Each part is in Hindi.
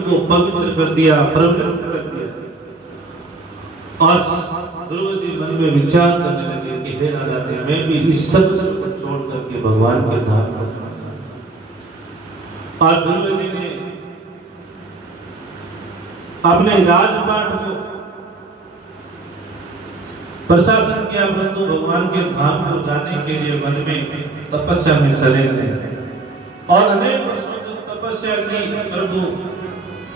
को पवित्र कर दिया, पवित्र कर दिया। और ध्रुव जी मन में विचार करने लगे कि हे राजा जी, मैं भी इस सब को छोड़ करके भगवान के धाम पर जाऊंगा। और ध्रुव जी ने अपने राजपाट को प्रशासन किया, परंतु भगवान के धाम को जाने के लिए मन में तपस्या में चले गए और अनेक वर्षों तक तपस्या की। प्रभु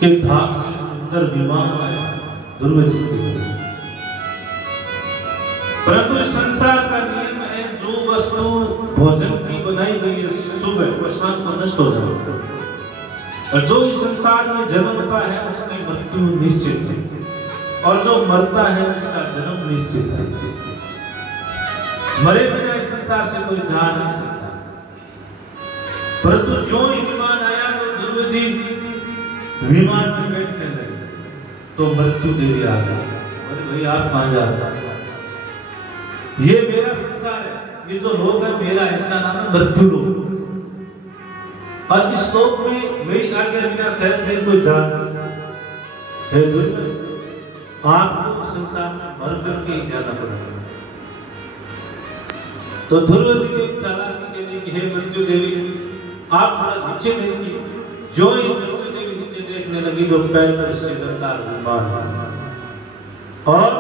के धाम से सुंदर विमान आया ध्रुव जी के लिए। परंतु इस संसार का नियम है, जो वस्तु भोजन की बनाई गई है सुबह वो शाम को नष्ट हो जाती है, और जो इस संसार में जन्मता है उसकी मृत्यु निश्चित है, और जो मरता है उसका जन्म निश्चित है। मरे बिना इस संसार से कोई जा नहीं सकता। परंतु जो ही विमान आया तो ध्रुव जी विमान में बैठने लगे तो मृत्यु देवी आ गई। अरे भाई आप कहां जा रहे हैं? ये मेरा संसार है, ये जो लोक है मेरा, इसका नाम है मृत्यु लोक। और इस लोक में मेरी आज्ञा बिना सहज कोई जा नहीं सकता। हे ध्रुव, आपको संसार में मर करके ही जाना पड़ेगा। तो ध्रुव जी ने चालाकी के लिए कि हे मृत्यु देवी, आप थोड़ा नीचे देखिए। जो ही मृत्यु देवी नीचे देखने लगी तो पैर पर सिकंदर विमान, और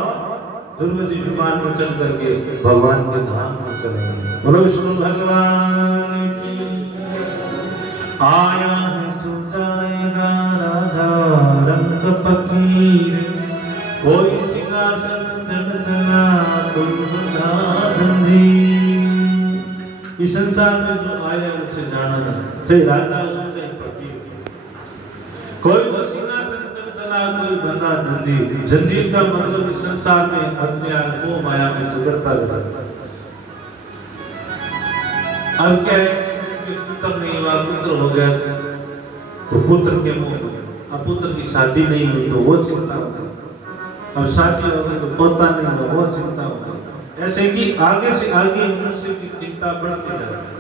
ध्रुव जी विमान पर चल करके भगवान के धाम में चले गए। बोलो विष्णु भगवान की। आया है सो जाएगा राधा रंग फकीर, कोई सिंहासन चढ़ चला कोई बंधा जंजीर। इस संसार में जो आया उसे जाना था, चाहे राजा हो चाहे फकीर। कोई सिंहासन चढ़ चला कोई बंधा जंजीर। जंजीर का मतलब इस संसार में अज्ञान को माया में जुगड़ता रहता। अब क्या है, पुत्र नहीं हुआ, पुत्र हो गया तो पुत्र के मुंह, अब पुत्र की शादी नहीं हुई तो वो चिंता होगी, और शादी हो गई तो पोता नहीं हुआ वो चिंता होगी। ऐसे कि आगे से आगे मनुष्य की चिंता बढ़ती जाती है।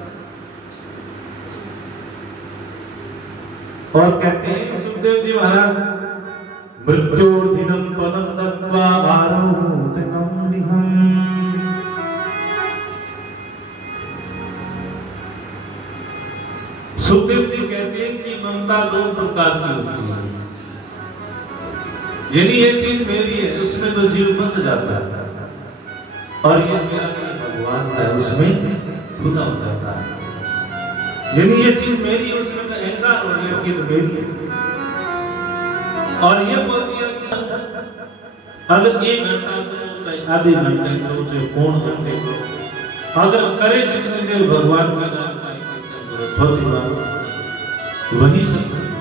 और कहते हैं सुखदेव जी महाराज, मृत्योर्दिनं पदं दत्वा आरोहतं निहम्। सुखदेव जी कहते हैं कि ममता दो प्रकार की होती है। यानी ये चीज मेरी है, उसमें तो जीव बंध जाता है, और ये मेरा भगवान है, उसमें खुदा हो जाता है। यानी ये चीज मेरी है, उसमें तो अहंकार हो गया कि तो मेरी है। और ये बोल दिया कि अगर 1 घंटा करो चाहे आधे घंटे करो चाहे पौन घंटे करो, अगर करे जितनी देर भगवान का नाम का कीर्तन करो, वही सत्संग।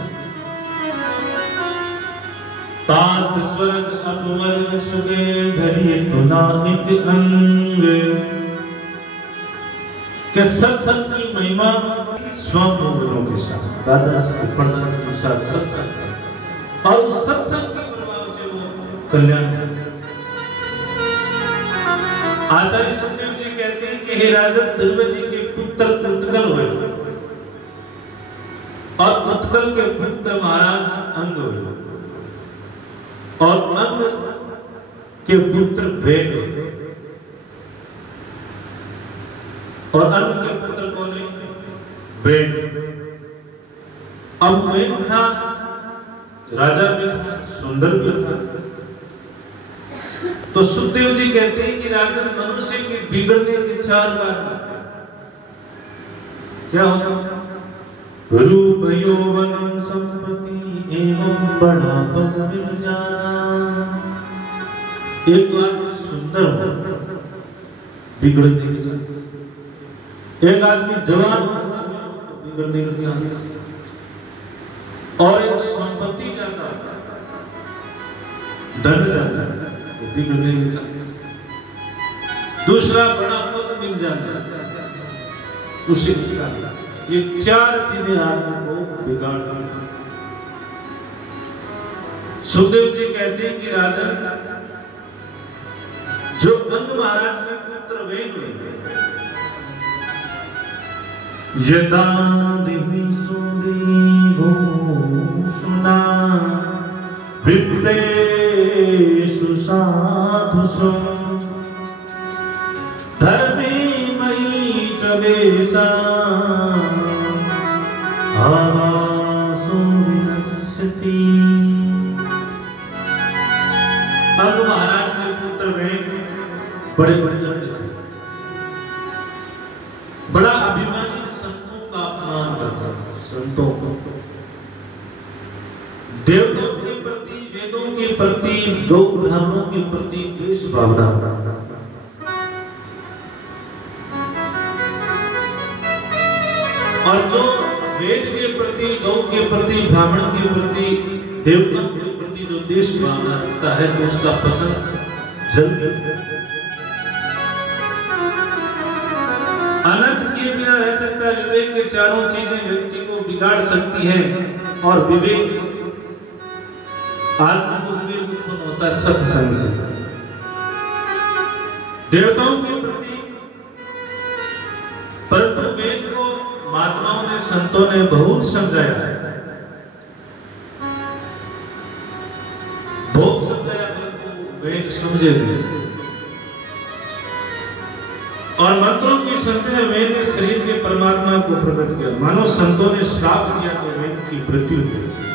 तात स्वर्ग अपवर सुगे धरिए तो नानिक अंग। के सत्संग की महिमा स्वयं के साथ दादा से पढ़ना के साथ सत्संग, और उस सत्संग के प्रभाव से वो कल्याण। आचार्य सुखदेव जी कहते हैं कि हे राजन, ध्रुव जी के पुत्र उत्कल हुए, और उत्कल के पुत्र महाराज अंग हुए, और अंग के पुत्र वेद हुए, और अंग के पुत्र कौन है? वेद। अब वेद था, राजा भी था, सुंदर भी था। तो सुखदेव जी कहते हैं कि राजन, मनुष्य के बिगड़ने के 4 कारण होते हैं। क्या होता? रूप यौवन संपत्ति एवं बड़ा पद मिल जाना। एक आदमी सुंदर हो, बिगड़ने के चांस। एक आदमी जवान अवस्था में बिगड़ने के चांस, और एक संपत्ति जाता है, धन जाता है, वो बिगड़ने के चांस। दूसरा बड़ा पद मिल जाता है, उसे बिगाड़ता। ये 4 चीजें आदमी को बिगाड़ देती हैं। सुखदेव जी कहते हैं कि राजा, जो अंग महाराज के पुत्र वेद हुए, यदा देवी सुदेवो सुना विप्रेषु साधुषु धर्मे मयि च वेषा आवासो विनश्यति। अब महाराज के पुत्र में बड़े बुजुर्ग थे, बड़ा अभिमानी, संतों का अपमान करता था, संतों को, देवताओं के प्रति, वेदों के प्रति, गौ ब्राह्मणों के प्रति द्वेष भावना। और जो वेद के प्रति, गौ के प्रति, ब्राह्मण के प्रति, देवताओं के प्रति जो द्वेष भावना रखता है तो उसका पतन जल्द। अनंत के बिना रह सकता है। विवेक के चारों चीजें व्यक्ति को बिगाड़ सकती हैं और विवेक आत्मा को विवेक उत्पन्न होता है सत्संग से। देवताओं के प्रति, परंतु वेद को महात्माओं ने, संतों ने बहुत समझाया है, बहुत समझाया, परंतु वेद समझे नहीं। और मंत्रों की शक्ति ने वेद के शरीर के परमात्मा को प्रकट किया। मानो संतों ने श्राप दिया तो वेद की मृत्यु हुई।